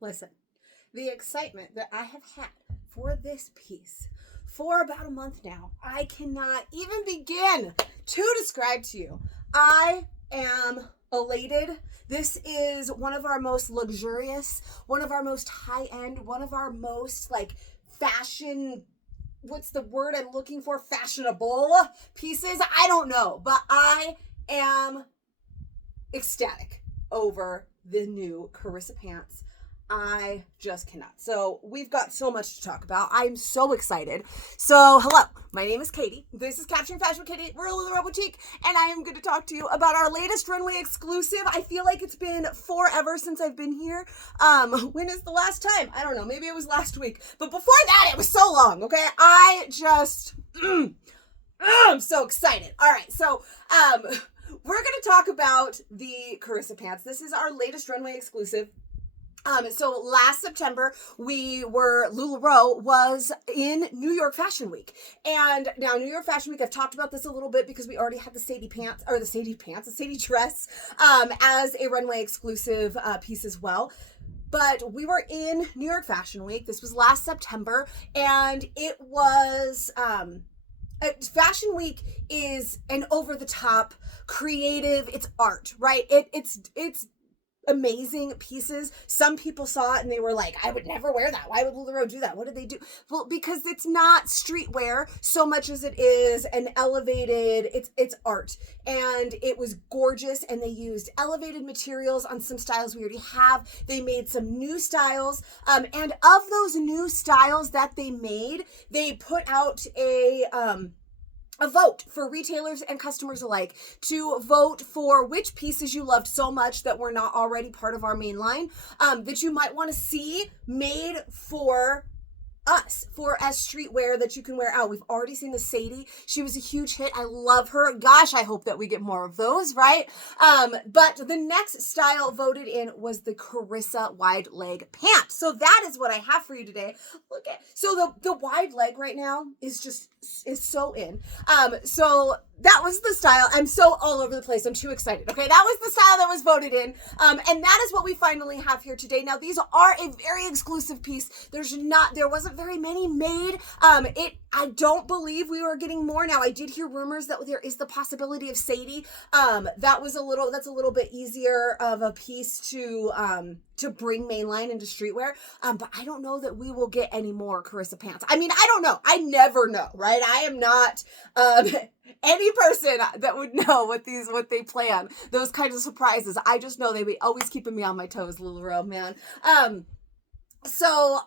Listen, the excitement that I have had for this piece for about a month now, I cannot even begin to describe to you. I am elated. This is one of our most luxurious, one of our most high-end, one of our most fashion, what's the word I'm looking for? Fashionable pieces. I don't know, but I am ecstatic over the new Carissa pants. I just cannot. So we've got so much to talk about. I'm so excited. So hello, my name is Katie. This is Capturing Fashion with Katie. We're a Lulu Boutique, and I am going to talk to you about our latest runway exclusive. I feel like it's been forever since I've been here. When is the last time? I don't know. Maybe it was last week. But before that, it was so long, okay? I'm so excited. All right, so we're going to talk about the Carissa pants. This is our latest runway exclusive. So last September, LuLaRoe was in New York Fashion Week. And now New York Fashion Week, I've talked about this a little bit because we already had the Sadie dress, as a runway exclusive piece as well. But we were in New York Fashion Week. This was last September, and it was, Fashion Week is an over-the-top, creative, it's art, right? It's amazing pieces. Some people saw it and they were like, I would never wear that. Why would LuLaRoe do that? What did they do? Well, because it's not streetwear so much as it is an elevated, it's art. And it was gorgeous, and they used elevated materials on some styles we already have. They made some new styles. And of those new styles that they made, they put out a vote for retailers and customers alike to vote for which pieces you loved so much that were not already part of our main line, that you might want to see made for us, for as streetwear that you can wear out. We've already seen the Sadie. She was a huge hit. I love her. Gosh, I hope that we get more of those, right? But the next style voted in was the Carissa Wide Leg pant. So that is what I have for you today. Look at, so the wide leg right now is so in. So that was the style. I'm so all over the place. I'm too excited. Okay, that was the style that was voted in. And that is what we finally have here today. Now, these are a very exclusive piece. There wasn't very many made. I don't believe we were getting more. Now, I did hear rumors that there is the possibility of Sadie. That's a little bit easier of a piece to bring mainline into streetwear. But I don't know that we will get any more Carissa pants. I mean, I don't know. I never know, right? I am not any person that would know what they plan. Those kinds of surprises. I just know they be always keeping me on my toes, LuLaRoe, man. So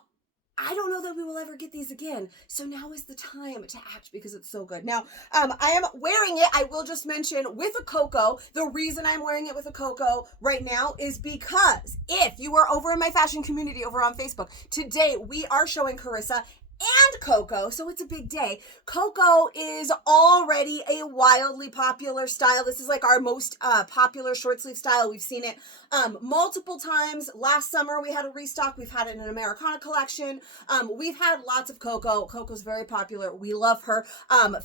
I don't know that we will ever get these again. So now is the time to act because it's so good. Now, I am wearing it, I will just mention, with a Coco. The reason I'm wearing it with a Coco right now is because if you are over in my fashion community over on Facebook, today we are showing Carissa and Coco, so it's a big day. Coco is already a wildly popular style. This is like our most popular short sleeve style. We've seen it multiple times. Last summer we had a restock. We've had it in an Americana collection. We've had lots of Coco. Coco's very popular. We love her.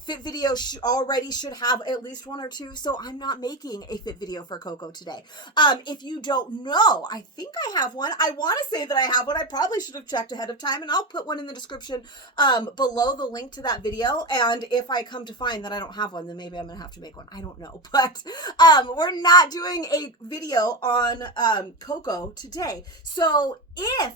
Fit video already should have at least one or two, so I'm not making a fit video for Coco today. If you don't know, I think I have one. I want to say that I have one. I probably should have checked ahead of time, and I'll put one in the description below the link to that video. And if I come to find that I don't have one, then maybe I'm gonna have to make one. I don't know, but we're not doing a video on Coco today. So if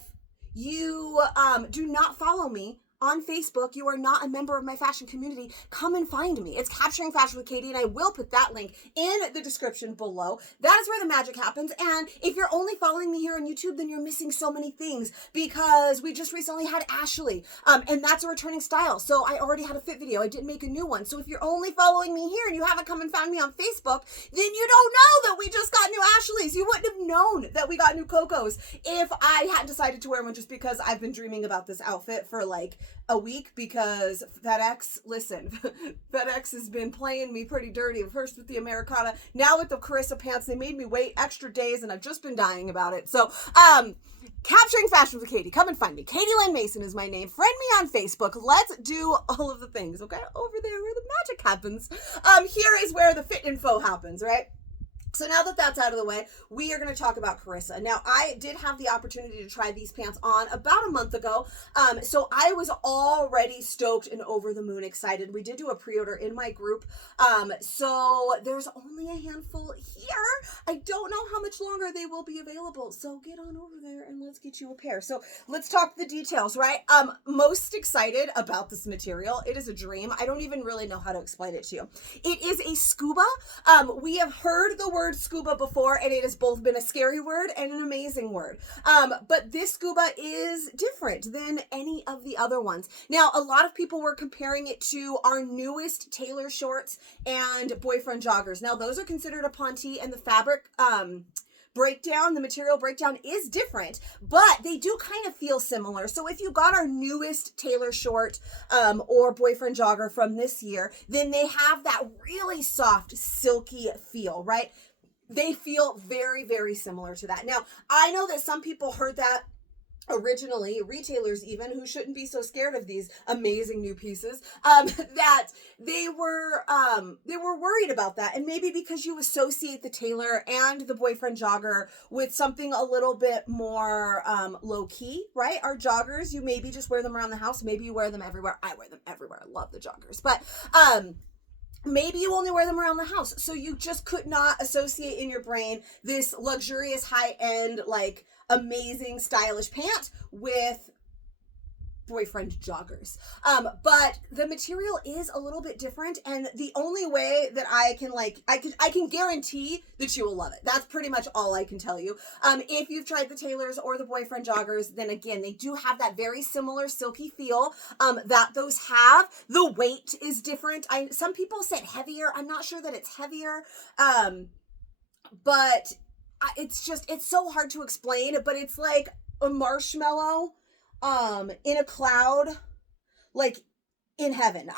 you do not follow me on Facebook, you are not a member of my fashion community, come and find me. It's Capturing Fashion with Katie, and I will put that link in the description below. That is where the magic happens. And if you're only following me here on YouTube, then you're missing so many things because we just recently had Ashley, and that's a returning style. So I already had a fit video. I didn't make a new one. So if you're only following me here and you haven't come and found me on Facebook, then you don't know that we just got new Ashleys. You wouldn't have known that we got new Cocos if I hadn't decided to wear one just because I've been dreaming about this outfit for like a week, because FedEx has been playing me pretty dirty. First with the Americana, now with the Carissa pants. They made me wait extra days, and I've just been dying about it. So, Capturing Fashion with Katie. Come and find me. Katie Lynn Mason is my name. Friend me on Facebook. Let's do all of the things, okay? Over there where the magic happens. Here is where the fit info happens, right? So now that that's out of the way, we are going to talk about Carissa. Now, I did have the opportunity to try these pants on about a month ago. So I was already stoked and over the moon excited. We did do a pre-order in my group. So there's only a handful here. I don't know how much longer they will be available. So get on over there and let's get you a pair. So let's talk the details, right? Most excited about this material. It is a dream. I don't even really know how to explain it to you. It is a scuba. We have heard the word scuba before, and it has both been a scary word and an amazing word. But this scuba is different than any of the other ones. Now, a lot of people were comparing it to our newest tailor shorts and boyfriend joggers. Now, those are considered a ponte, and the fabric breakdown, the material breakdown is different, but they do kind of feel similar. So if you got our newest tailor short or boyfriend jogger from this year, then they have that really soft, silky feel, right? They feel very, very similar to that. Now, I know that some people heard that originally, retailers even, who shouldn't be so scared of these amazing new pieces, that they were worried about that. And maybe because you associate the tailor and the boyfriend jogger with something a little bit more low key, right? Our joggers, you maybe just wear them around the house. Maybe you wear them everywhere. I wear them everywhere. I love the joggers. But maybe you only wear them around the house. So you just could not associate in your brain this luxurious, high-end, like, amazing, stylish pant with boyfriend joggers. But the material is a little bit different, and the only way that I can guarantee that you will love it. That's pretty much all I can tell you. If you've tried the tailors or the boyfriend joggers, then again, they do have that very similar silky feel that those have. The weight is different. Some people said heavier. I'm not sure that it's heavier, but it's so hard to explain, but it's like a marshmallow in a cloud, like in heaven.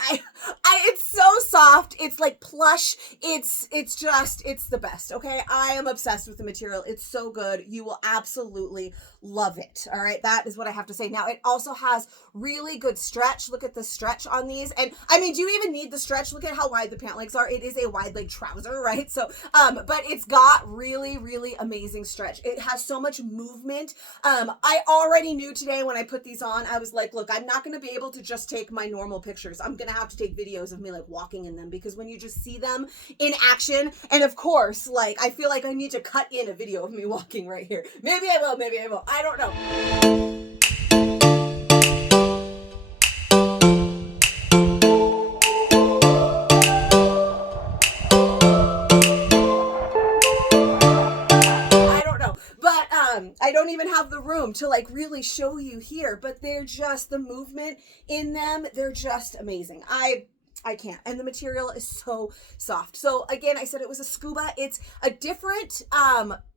It's so soft. It's like plush. It's the best. Okay. I am obsessed with the material. It's so good. You will absolutely love it. All right. That is what I have to say. Now, it also has really good stretch. Look at the stretch on these. And I mean, do you even need the stretch? Look at how wide the pant legs are. It is a wide leg trouser, right? So, but it's got really, really amazing stretch. It has so much movement. I already knew today when I put these on, I was like, look, I'm not going to be able to just take my normal pictures. I'm going to have to take videos of me like walking in them, because when you just see them in action, and of course, like, I feel like I need to cut in a video of me walking right here. Maybe I will, maybe I won't. I don't know. I don't even have the room to like really show you here, but they're just, the movement in them, they're just amazing. I can't. And the material is so soft. So again, I said it was a scuba. It's a different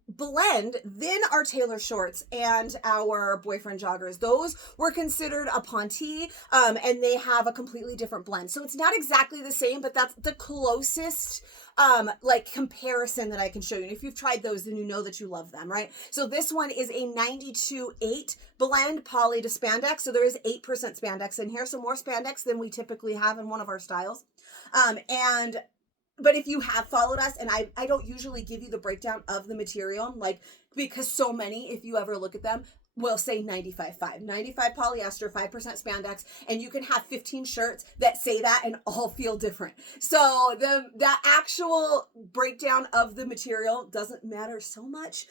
blend than our tailor shorts and our boyfriend joggers. Those were considered a ponte, and they have a completely different blend. So it's not exactly the same, but that's the closest like comparison that I can show you. And if you've tried those, then you know that you love them, right? So this one is a 92-8 blend poly to spandex. So there is 8% spandex in here. So more spandex than we typically have in one of our styles. But if you have followed us, and I don't usually give you the breakdown of the material, like, because so many, if you ever look at them, will say 95.5. 95 polyester, 5% spandex, and you can have 15 shirts that say that and all feel different. So that actual breakdown of the material doesn't matter so much.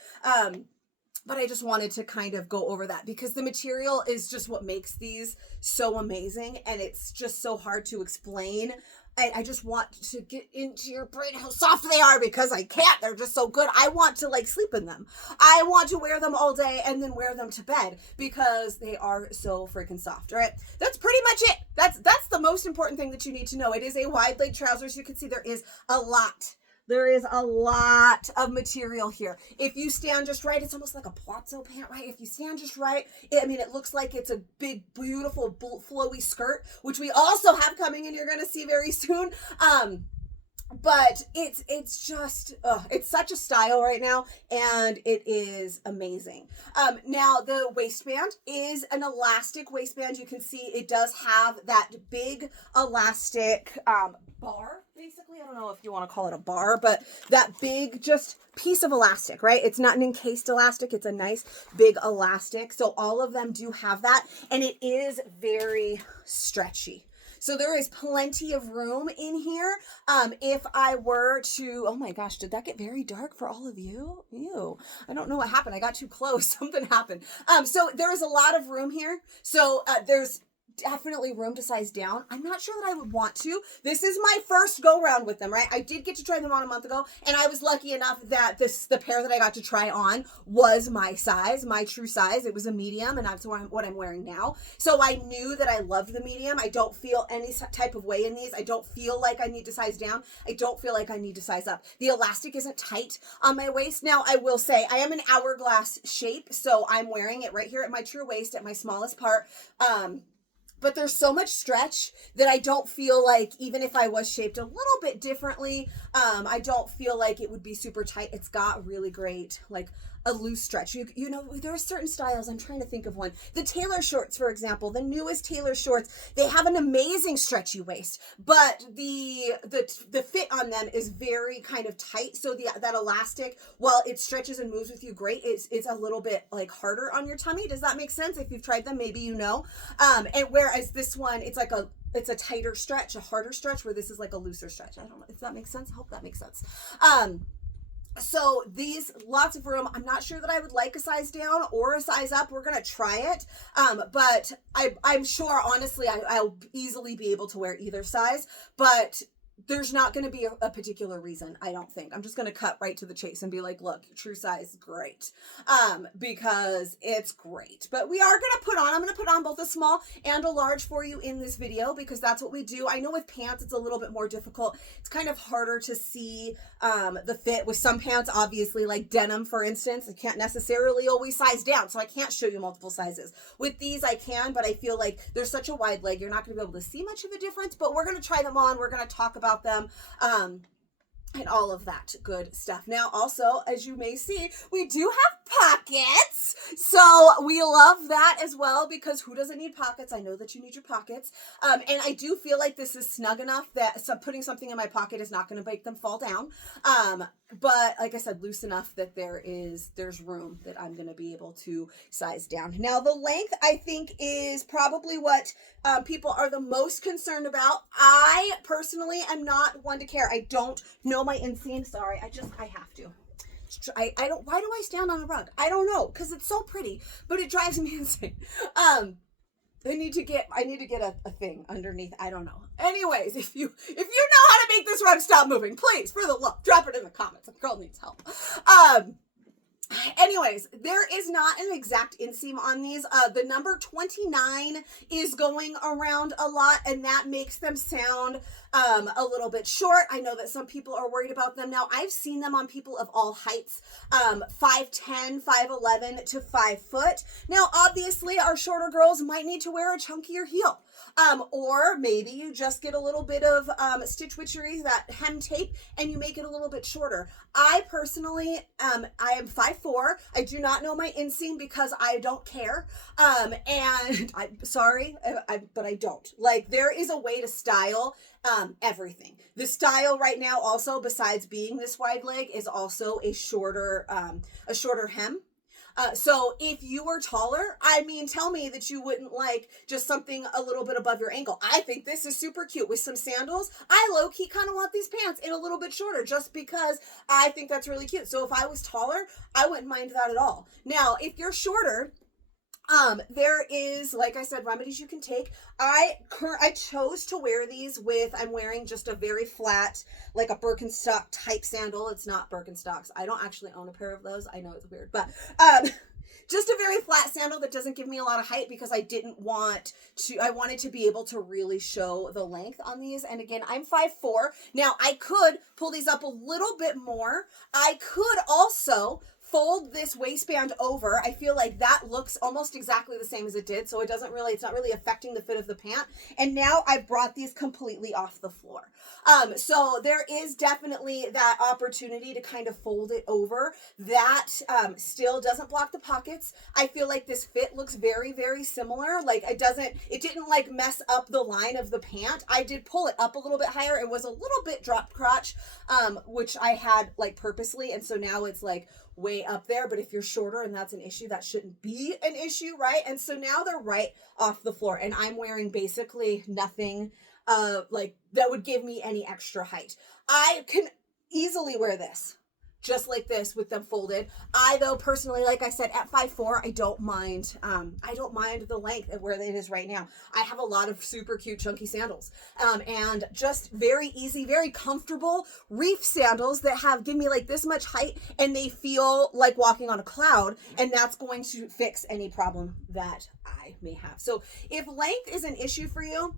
But I just wanted to kind of go over that, because the material is just what makes these so amazing, and it's just so hard to explain. I just want to get into your brain how soft they are, because I can't. They're just so good. I want to like sleep in them. I want to wear them all day and then wear them to bed, because they are so freaking soft. All right. That's pretty much it. That's the most important thing that you need to know. It is a wide leg trouser. So you can see there is a lot. There is a lot of material here. If you stand just right, it's almost like a palazzo pant, right? If you stand just right, it looks like it's a big, beautiful, flowy skirt, which we also have coming and you're going to see very soon. but it's just it's such a style right now, and it is amazing. Now the waistband is an elastic waistband. You can see it does have that big elastic bar, basically. I don't know if you want to call it a bar, but that big just piece of elastic, right? It's not an encased elastic, it's a nice big elastic. So all of them do have that, and it is very stretchy. So there is plenty of room in here. If I were to, oh my gosh, did that get very dark for all of you? Ew, I don't know what happened. I got too close. Something happened. So there is a lot of room here. So there's definitely room to size down. I'm not sure that I would want to. This is my first go round with them, right? I did get to try them on a month ago, and I was lucky enough that the pair that I got to try on was my size, my true size. It was a medium, and that's what I'm wearing now. So I knew that I loved the medium. I don't feel any type of way in these. I don't feel like I need to size down. I don't feel like I need to size up. The elastic isn't tight on my waist. Now, I will say I am an hourglass shape, so I'm wearing it right here at my true waist at my smallest part. But there's so much stretch that I don't feel like, even if I was shaped a little bit differently, I don't feel like it would be super tight. It's got really great, like, a loose stretch. You know, there are certain styles. I'm trying to think of one. The Taylor shorts, for example, the newest Taylor shorts, they have an amazing stretchy waist, but the fit on them is very kind of tight. So that elastic, while it stretches and moves with you great, it's a little bit like harder on your tummy. Does that make sense? If you've tried them, maybe you know. And whereas this one, it's a tighter stretch, a harder stretch, where this is like a looser stretch. I don't know if that makes sense. I hope that makes sense. So these, lots of room. I'm not sure that I would like a size down or a size up. We're going to try it. But I'm sure, honestly, I'll easily be able to wear either size, but there's not going to be a particular reason, I don't think. I'm just going to cut right to the chase and be like, look, true size, great. Because it's great. But we are going to put on, I'm going to put on both a small and a large for you in this video, because that's what we do. I know with pants, it's a little bit more difficult. It's kind of harder to see the fit with some pants, obviously, like denim, for instance. I can't necessarily always size down, so I can't show you multiple sizes. With these, I can, but I feel like there's such a wide leg, you're not going to be able to see much of a difference, but we're going to try them on. We're going to talk about them, and all of that good stuff. Now, also, as you may see, we do have pockets. So we love that as well, because who doesn't need pockets? I know that you need your pockets. And I do feel like this is snug enough that putting something in my pocket is not going to make them fall down. But like I said, loose enough that there's room that I'm going to be able to size down. Now, the length, I think, is probably what people are the most concerned about. I personally am not one to care. I don't know my inseam. Sorry, I have to. I don't, why do I stand on a rug? I don't know, because it's so pretty, but it drives me insane. I need to get a thing underneath. I don't know. Anyways, if you know how to make this rug stop moving, please, for the love, drop it in the comments. A girl needs help. Anyways, there is not an exact inseam on these. The number 29 is going around a lot, and that makes them sound a little bit short. I know that some people are worried about them. Now, I've seen them on people of all heights, 5'10", 5'11", to 5 foot. Now, obviously, our shorter girls might need to wear a chunkier heel. Or maybe you just get a little bit of stitch witchery, that hem tape, and you make it a little bit shorter. I personally, I am 5'4". I do not know my inseam because I don't care. And I'm sorry, but I don't. Like, there is a way to style everything. The style right now also, besides being this wide leg, is also a shorter hem. So if you were taller, I mean, tell me that you wouldn't like just something a little bit above your ankle. I think this is super cute with some sandals. I low-key kind of want these pants in a little bit shorter just because I think that's really cute. So if I was taller, I wouldn't mind that at all. Now, if you're shorter, there is, like I said, remedies you can take. I chose to wear these with, I'm wearing just a very flat, like a Birkenstock type sandal. It's not Birkenstocks. I don't actually own a pair of those. I know it's weird, but, just a very flat sandal that doesn't give me a lot of height, because I wanted to be able to really show the length on these. And again, I'm 5'4". Now, I could pull these up a little bit more. I could also fold this waistband over. I feel like that looks almost exactly the same as it did, so it's not really affecting the fit of the pant. And now I've brought these completely off the floor. So there is definitely that opportunity to kind of fold it over. That still doesn't block the pockets. I feel like this fit looks very, very similar. Like it didn't like mess up the line of the pant. I did pull it up a little bit higher. It was a little bit drop crotch, which I had like purposely. And so now it's like way up there. But if you're shorter and that's an issue, that shouldn't be an issue, right? And so now they're right off the floor, and I'm wearing basically nothing like that would give me any extra height. I can easily wear this just like this with them folded. I, though, personally, like I said, at 5'4", I don't mind the length of where it is right now. I have a lot of super cute chunky sandals, and just very easy, very comfortable reef sandals that give me like this much height, and they feel like walking on a cloud, and that's going to fix any problem that I may have. So if length is an issue for you,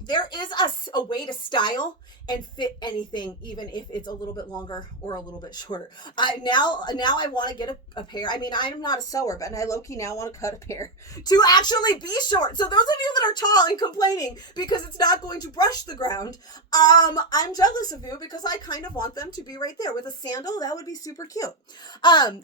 there is a way to style and fit anything, even if it's a little bit longer or a little bit shorter. Now I want to get a pair. I mean, I'm not a sewer, but I low-key now want to cut a pair to actually be short. So those of you that are tall and complaining because it's not going to brush the ground, I'm jealous of you, because I kind of want them to be right there with a sandal. That would be super cute.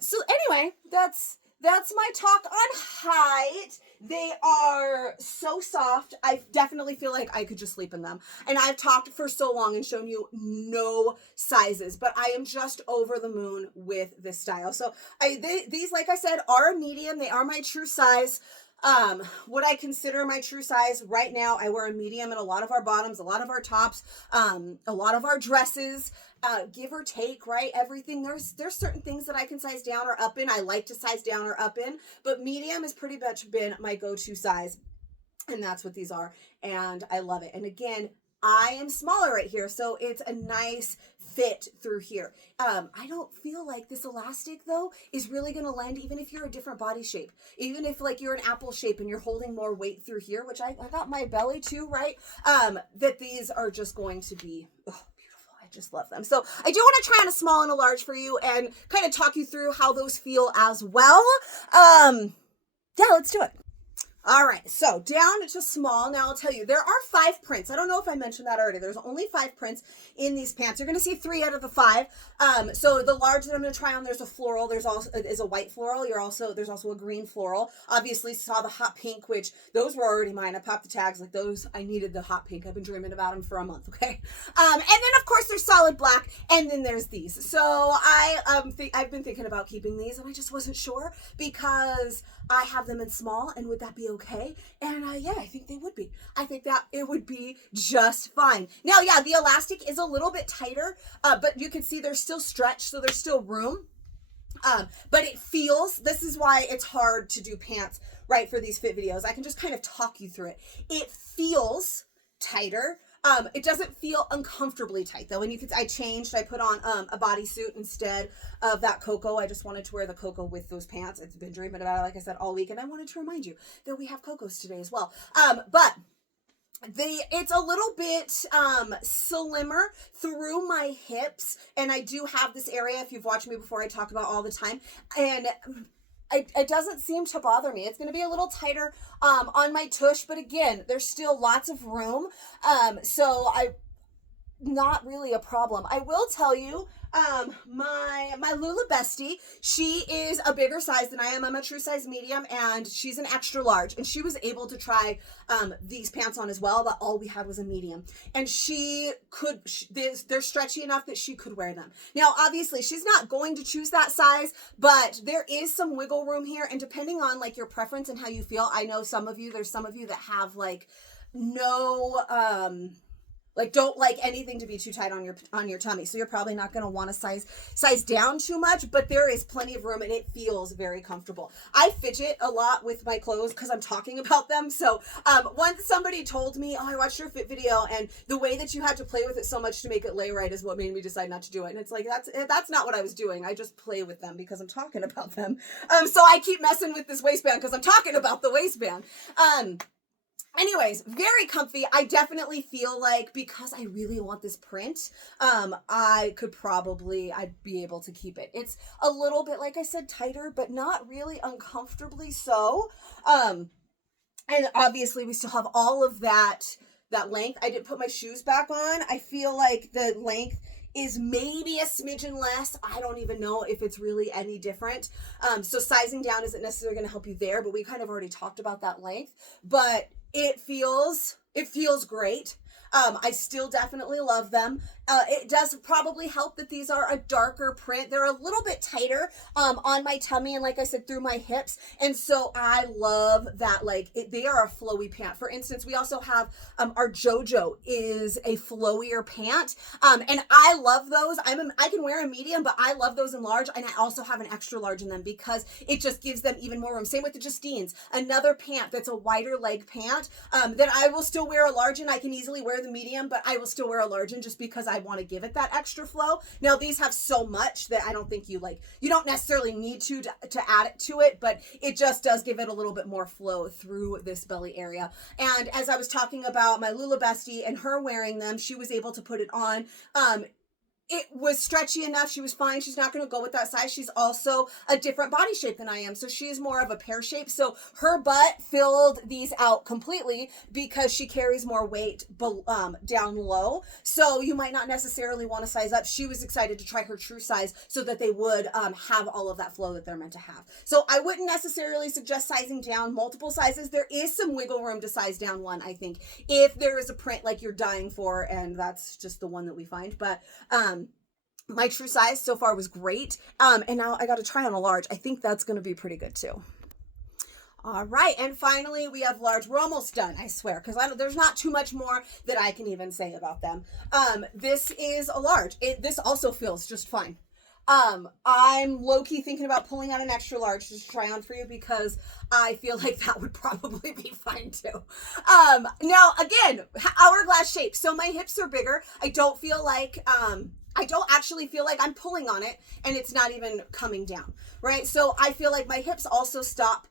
So anyway, that's my talk on height. They are so soft. I definitely feel like I could just sleep in them. And I've talked for so long and shown you no sizes, but I am just over the moon with this style. So these, like I said, are a medium. They are my true size. What I consider my true size right now, I wear a medium in a lot of our bottoms, a lot of our tops, a lot of our dresses, give or take, right? Everything. There's certain things that I can size down or up in. I like to size down or up in, but medium has pretty much been my go-to size. And that's what these are. And I love it. And again, I am smaller right here, so it's a nice fit through here. I don't feel like this elastic, though, is really going to lend even if you're a different body shape. Even if like you're an apple shape and you're holding more weight through here, which I got my belly too, right? That these are just going to be beautiful. I just love them. So I do want to try on a small and a large for you and kind of talk you through how those feel as well. Yeah, let's do it. All right, so down to small. Now I'll tell you, there are 5 prints. I don't know if I mentioned that already. There's only 5 prints in these pants. You're going to see 3 out of the 5. So the large that I'm going to try on, there's a floral. There's also a white floral. There's also a green floral. Obviously saw the hot pink, which those were already mine. I popped the tags like those. I needed the hot pink. I've been dreaming about them for a month. Okay. And then of course there's solid black, and then there's these. So I've been thinking about keeping these, and I just wasn't sure because I have them in small, and would that be okay? And yeah, I think they would be. I think that it would be just fine. Now, yeah, the elastic is a little bit tighter, but you can see there's still stretch, so there's still room. But it feels, this is why it's hard to do pants, right, for these fit videos. I can just kind of talk you through it. It feels tighter. It doesn't feel uncomfortably tight though. And you can, I put on a bodysuit instead of that cocoa. I just wanted to wear the cocoa with those pants. I've been dreaming about it, like I said, all week. And I wanted to remind you that we have cocos today as well. But it's a little bit slimmer through my hips. And I do have this area, if you've watched me before, I talk about all the time. And it doesn't seem to bother me. It's going to be a little tighter on my tush, but again, there's still lots of room. So not really a problem. I will tell you, my Lula bestie, she is a bigger size than I am. I'm a true size medium, and she's an extra large, and she was able to try these pants on as well, but all we had was a medium, and they're stretchy enough that she could wear them. Now obviously she's not going to choose that size, but there is some wiggle room here, and depending on like your preference and how you feel, I know there's some of you that have like no don't like anything to be too tight on your tummy. So you're probably not going to want to size down too much, but there is plenty of room and it feels very comfortable. I fidget a lot with my clothes because I'm talking about them. So once somebody told me, oh, I watched your fit video and the way that you had to play with it so much to make it lay right is what made me decide not to do it. And it's like, that's not what I was doing. I just play with them because I'm talking about them. So I keep messing with this waistband because I'm talking about the waistband. anyways, very comfy. I definitely feel like because I really want this print, I'd be able to keep it. It's a little bit, like I said, tighter, but not really uncomfortably so. And obviously we still have all of that length. I did put my shoes back on. I feel like the length is maybe a smidgen less. I don't even know if it's really any different. So sizing down isn't necessarily going to help you there, but we kind of already talked about that length. But it feels great. I still definitely love them. It does probably help that these are a darker print. They're a little bit tighter on my tummy and, like I said, through my hips. And so I love that, like, they are a flowy pant. For instance, we also have our JoJo is a flowier pant. And I love those. I can wear a medium, but I love those in large. And I also have an extra large in them because it just gives them even more room. Same with the Justines. Another pant that's a wider leg pant that I will still wear a large in. I can easily wear the medium, but I will still wear a large in just because I want to give it that extra flow. Now these have so much that I don't think you don't necessarily need to add it to it, but it just does give it a little bit more flow through this belly area. And as I was talking about my Lula bestie and her wearing them, she was able to put it on. It was stretchy enough. She was fine. She's not going to go with that size. She's also a different body shape than I am. So she's more of a pear shape. So her butt filled these out completely because she carries more weight down low. So you might not necessarily want to size up. She was excited to try her true size so that they would have all of that flow that they're meant to have. So I wouldn't necessarily suggest sizing down multiple sizes. There is some wiggle room to size down one, I think, if there is a print like you're dying for, and that's just the one that we find. But my true size so far was great. And now I got to try on a large. I think that's going to be pretty good too. All right. And finally we have large. We're almost done, I swear, because there's not too much more that I can even say about them. This is a large. This also feels just fine. I'm low-key thinking about pulling out an extra large to try on for you because I feel like that would probably be fine too. Now again, hourglass shape. So my hips are bigger. I don't actually feel like I'm pulling on it and it's not even coming down, right? So I feel like my hips also stop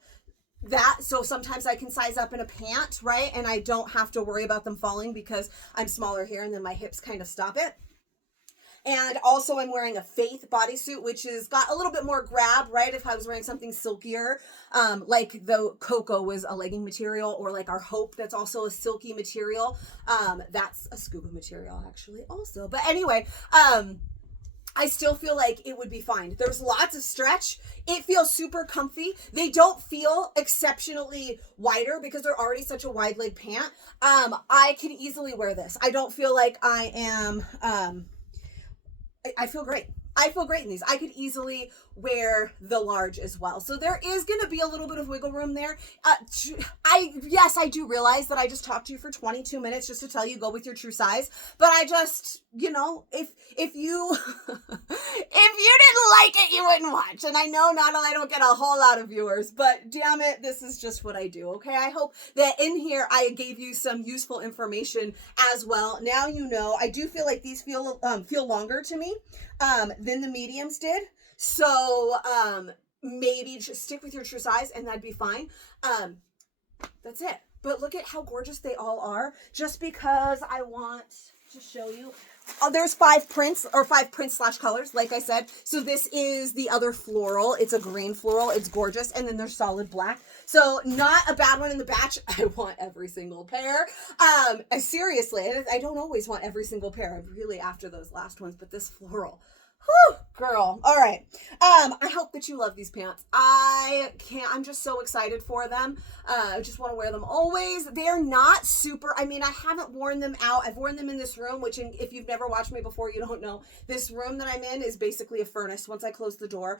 that. So sometimes I can size up in a pant, right? And I don't have to worry about them falling because I'm smaller here and then my hips kind of stop it. And also I'm wearing a Faith bodysuit, which has got a little bit more grab, right? If I was wearing something silkier, like the Coco was a legging material, or like our Hope, that's also a silky material. That's a scuba material actually also. But anyway, I still feel like it would be fine. There's lots of stretch. It feels super comfy. They don't feel exceptionally wider because they're already such a wide leg pant. I can easily wear this. I don't feel like I am, I feel great. I feel great in these. I could easily wear the large as well. So there is going to be a little bit of wiggle room there. Yes, I do realize that I just talked to you for 22 minutes just to tell you go with your true size. But I just, if you didn't like it, you wouldn't watch. And I know I don't get a whole lot of viewers, but damn it, this is just what I do. Okay. I hope that in here I gave you some useful information as well. Now you know. I do feel like these feel longer to me than the mediums did. So maybe just stick with your true size and that'd be fine. That's it. But look at how gorgeous they all are. Just because I want to show you. Oh, there's 5 prints / colors, like I said. So this is the other floral. It's a green floral. It's gorgeous. And then there's solid black. So not a bad one in the batch. I want every single pair. Seriously, I don't always want every single pair. I'm really after those last ones, but this floral. Whew, girl. All right. I hope that you love these pants. I'm just so excited for them. I just want to wear them always. They're not super, I haven't worn them out. I've worn them in this room, which if you've never watched me before, you don't know. This room that I'm in is basically a furnace once I close the door.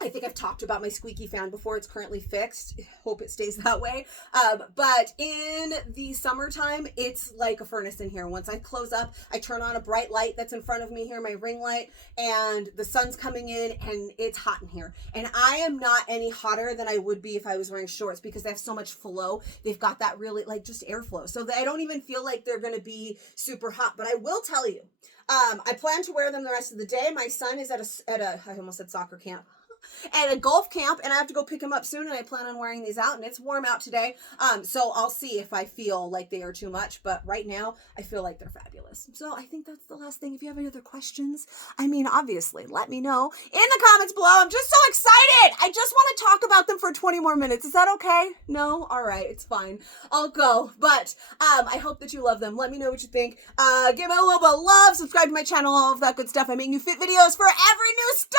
I think I've talked about my squeaky fan before. It's currently fixed. Hope it stays that way. But in the summertime, it's like a furnace in here. Once I close up, I turn on a bright light that's in front of me here, my ring light, and the sun's coming in and it's hot in here. And I am not any hotter than I would be if I was wearing shorts because they have so much flow. They've got that really just airflow. So I don't even feel like they're going to be super hot. But I will tell you, I plan to wear them the rest of the day. My son is at a I almost said soccer camp. at a golf camp, and I have to go pick them up soon, and I plan on wearing these out, and it's warm out today. So I'll see if I feel like they are too much, but right now I feel like they're fabulous. So I think that's the last thing. If you have any other questions, I mean, obviously, let me know in the comments below. I'm just so excited. I just want to talk about them for 20 more minutes. Is that okay? No? All right, it's fine. I'll go. But I hope that you love them. Let me know what you think. Give me a little bit of love. Subscribe to my channel, all of that good stuff. I make new fit videos for every new style.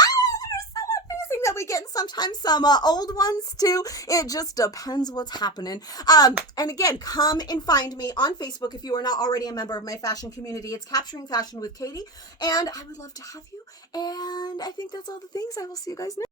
That we get, sometimes some old ones too. It just depends what's happening. And again, come and find me on Facebook if you are not already a member of my fashion community. It's Capturing Fashion with Katie, and I would love to have you. And I think that's all the things. I will see you guys next.